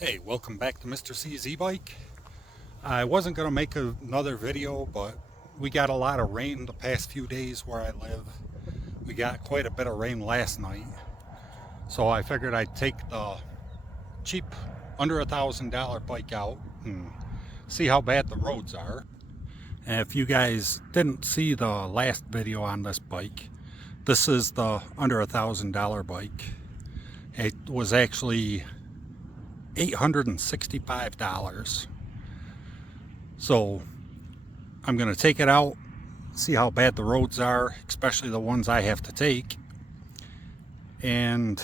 Hey, welcome back to Mr. C's e-bike. I wasn't going to make another video, but we got a lot of rain the past few days where I live. We got quite a bit of rain last night. So I figured I'd take the cheap, under $1,000 bike out and see how bad the roads are. And if you guys didn't see the last video on this bike, this is the under $1,000 bike. It was actually $865. So I'm going to take it out, see how bad the roads are, especially the ones I have to take, and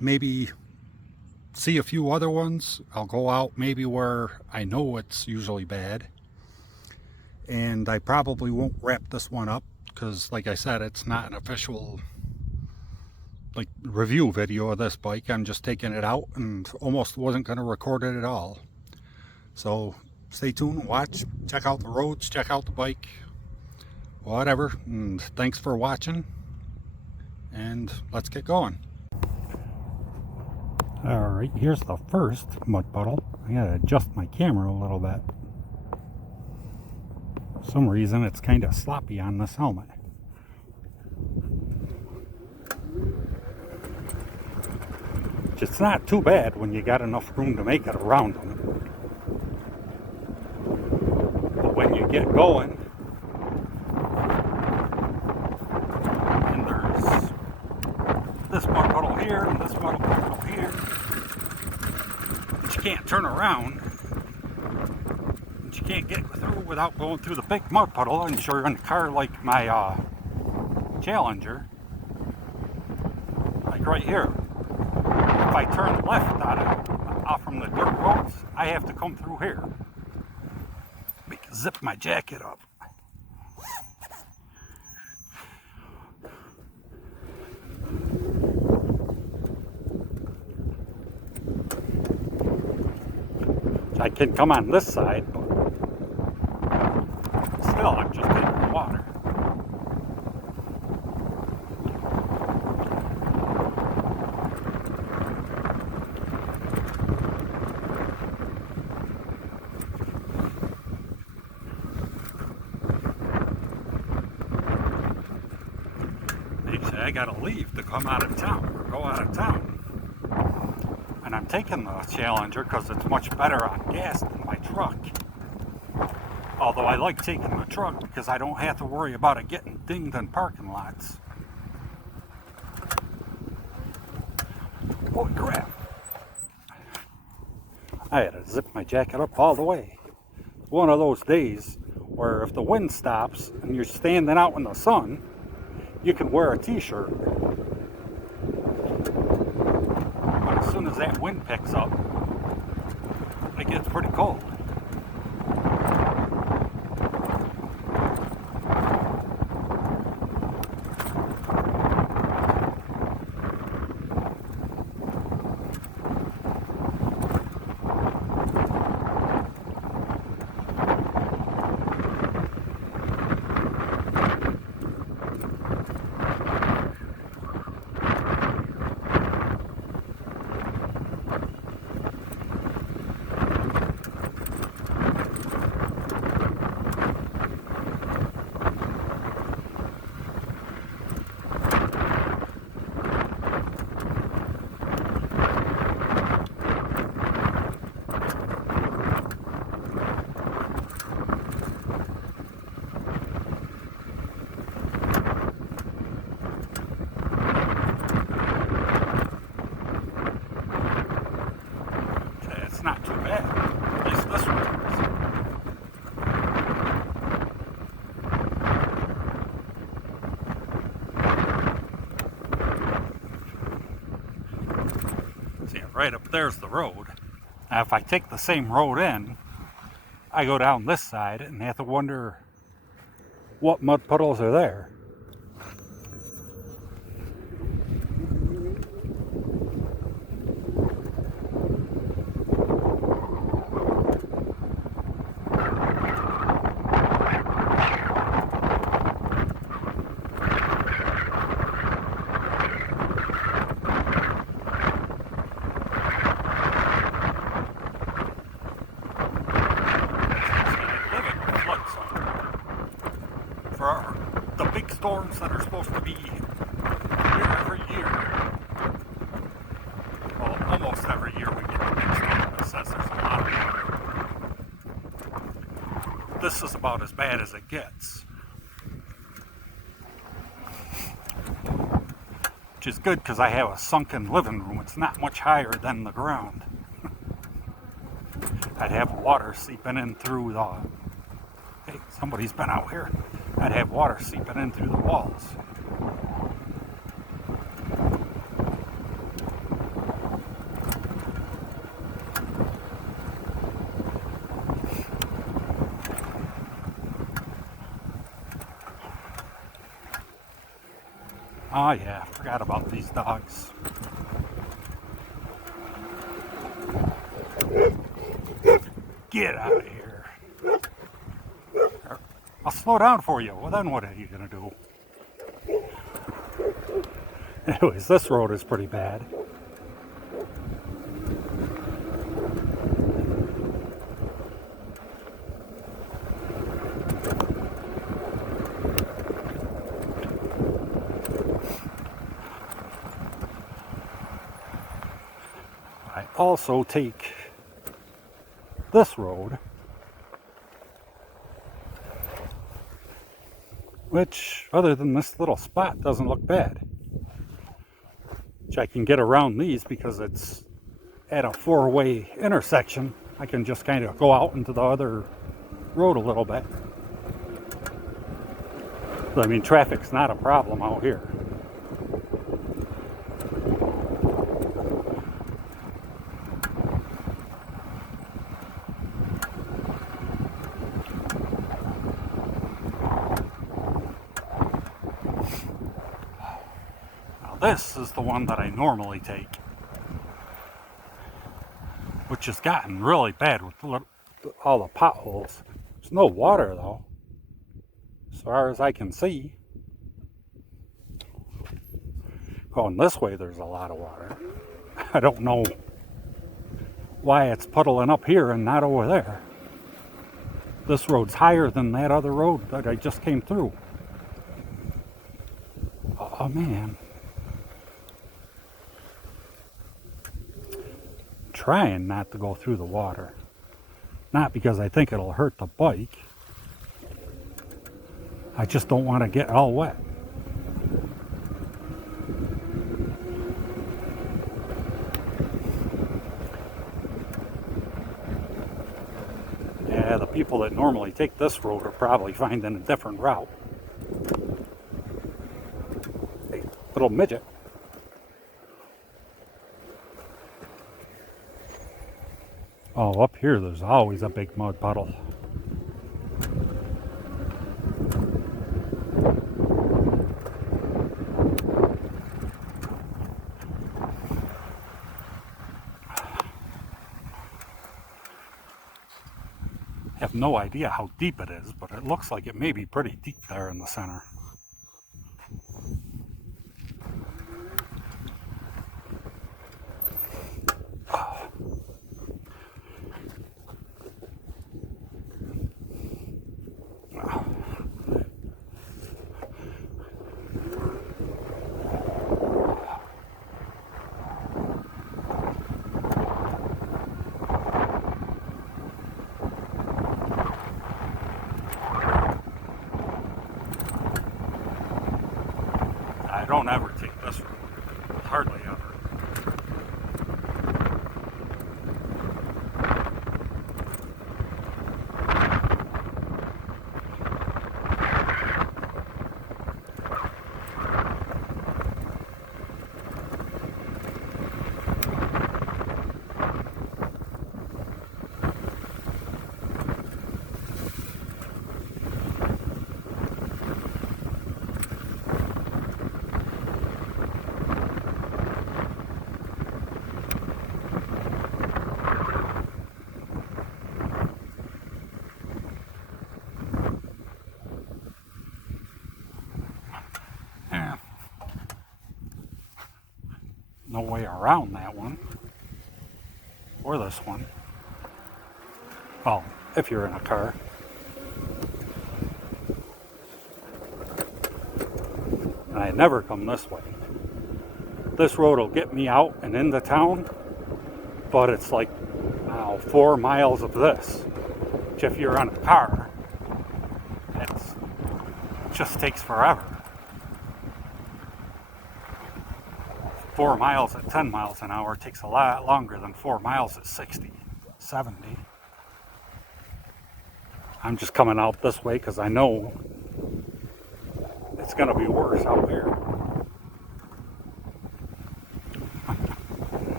maybe see a few other ones. I'll go out maybe where I know it's usually bad, and I probably won't wrap this one up because, like I said, it's not an official review video of this bike. I'm just taking it out and almost wasn't going to record it at all. So stay tuned, watch, check out the roads, check out the bike, whatever, and thanks for watching, and let's get going. Alright, here's the first mud puddle. I gotta adjust my camera a little bit. For some reason it's kind of sloppy on this helmet. It's not too bad when you got enough room to make it around them. But when you get going, and there's this mud puddle here and this mud puddle here, but you can't turn around, and you can't get through without going through the big mud puddle. And you're in a car like my Challenger, like right here. If I turn left off from the dirt roads, I have to come through here. Zip my jacket up. I can come on this side, but still I'm just in the water. I gotta leave to come out of town or go out of town. And I'm taking the Challenger because it's much better on gas than my truck. Although I like taking the truck because I don't have to worry about it getting dinged in parking lots. Holy crap. I had to zip my jacket up all the way. One of those days where if the wind stops and you're standing out in the sun, you can wear a t-shirt. But as soon as that wind picks up, it gets pretty cold. It's not too bad. At least this one is. See, right up there's the road. Now if I take the same road in, I go down this side and have to wonder what mud puddles are there. this is about as bad as it gets. Which is good because I have a sunken living room. It's not much higher than the ground. I'd have water seeping in through the... Hey, somebody's been out here. I'd have water seeping in through the walls. Oh yeah, forgot about these dogs. Get out of here. I'll slow down for you. Well, then what are you gonna do? Anyways, this road is pretty bad. I also take this road, which, other than this little spot, doesn't look bad. Which I can get around these because it's at a four-way intersection. I can just kind of go out into the other road a little bit. So, I mean, traffic's not a problem out here. This is the one that I normally take, which has gotten really bad with all the potholes. There's no water though, as far as I can see. Going this way, there's a lot of water. I don't know why it's puddling up here and not over there. This road's higher than that other road that I just came through. Oh man. Trying not to go through the water. Not because I think it'll hurt the bike. I just don't want to get all wet. Yeah, the people that normally take this road are probably finding a different route. Hey, little midget. Oh, up here there's always a big mud puddle. I have no idea how deep it is, but it looks like it may be pretty deep there in the center. I don't ever take this road, hardly ever. No way around that one, or this one. Well, if you're in a car. And I never come this way. This road will get me out and into town, but it's like 4 miles of this, which if you're on a car, just takes forever. 4 miles at 10 miles an hour takes a lot longer than 4 miles at 60, 70. I'm just coming out this way because I know it's going to be worse out here.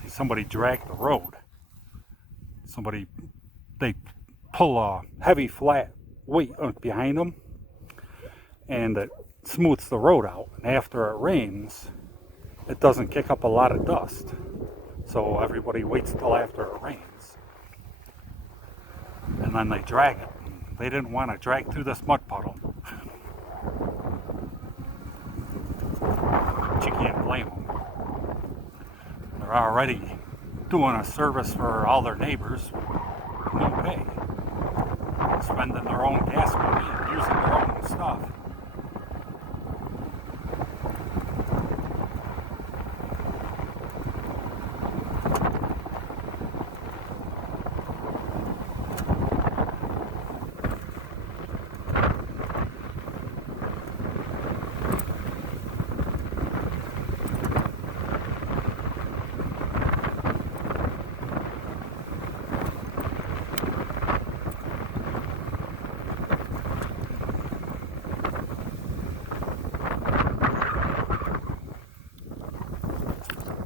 See, somebody dragged the road. They pull a heavy flat weight behind them, and it smooths the road out. And after it rains, it doesn't kick up a lot of dust. So everybody waits till after it rains. And then they drag it. They didn't want to drag through this mud puddle. But you can't blame them. They're already doing a service for all their neighbors with no pay. Spending their own gas money and using their own stuff.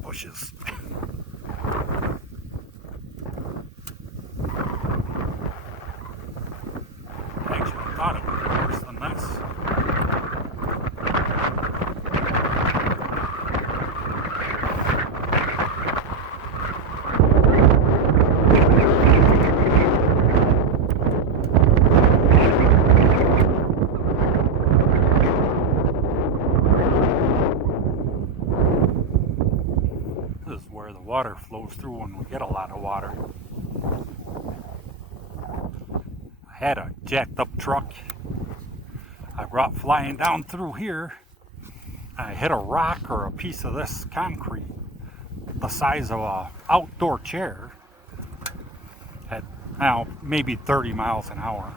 Bushes. Actually, I thought it would be worse than this. This is where the water flows through when we get a lot of water. I had a jacked up truck I brought flying down through here. I hit a rock or a piece of this concrete the size of a outdoor chair at maybe 30 miles an hour.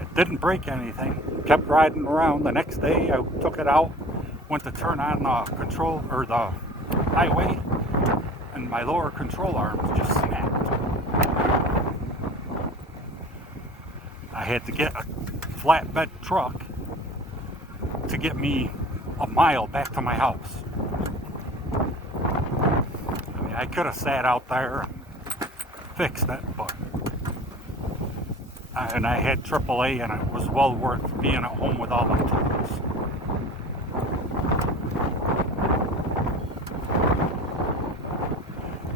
It didn't break anything. Kept riding around. The next day I took it out, went to turn on the control or the highway, and my lower control arms just snapped. I had to get a flatbed truck to get me a mile back to my house. I mean, I could have sat out there and fixed it, but and I had AAA, and it was well worth being at home with all the tools.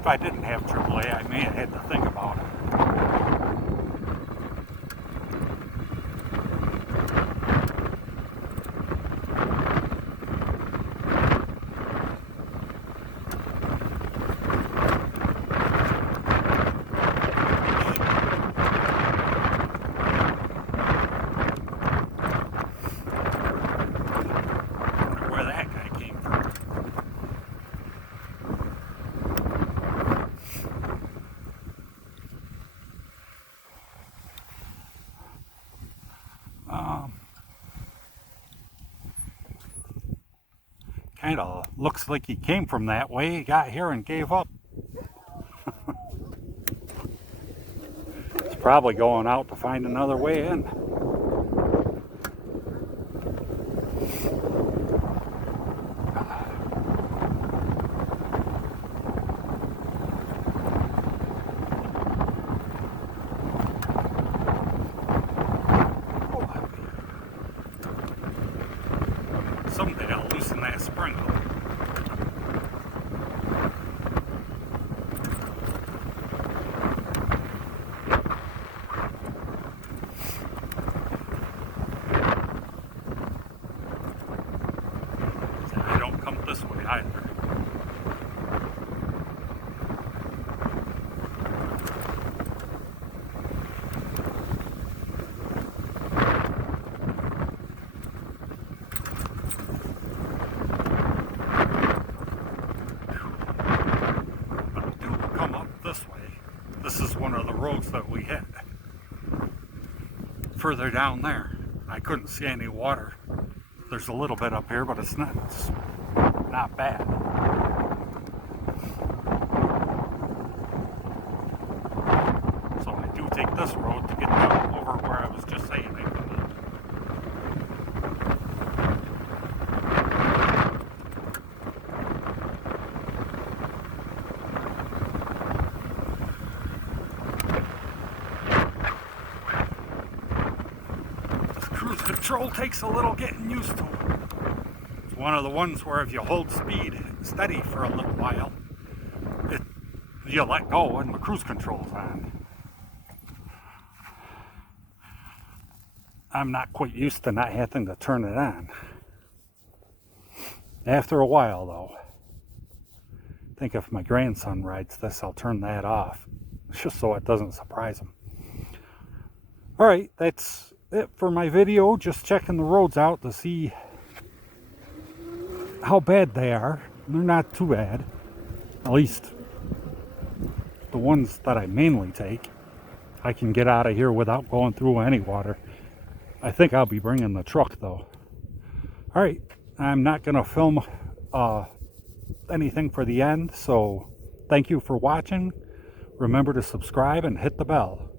If I didn't have AAA, I may have had to think about it. Where that guy came from. Kind of looks like he came from that way. He got here and gave up. He's probably going out to find another way in. Someday I'll loosen that spring hook. I don't come this way either. This way. This is one of the roads that we hit further down there. I couldn't see any water. There's a little bit up here, but it's not bad. So I do take this road to get down over where I was just saying I couldn't. Cruise control takes a little getting used to. It's one of the ones where if you hold speed steady for a little while, you let go and the cruise control's on. I'm not quite used to not having to turn it on. After a while though, I think if my grandson rides this, I'll turn that off, just so it doesn't surprise him. Alright, that's it for my video. Just checking the roads out to see how bad they are. They're not too bad, at least the ones that I mainly take. I can get out of here without going through any water. I think I'll be bringing the truck though. Alright, I'm not gonna film anything for the end, so thank you for watching. Remember to subscribe and hit the bell.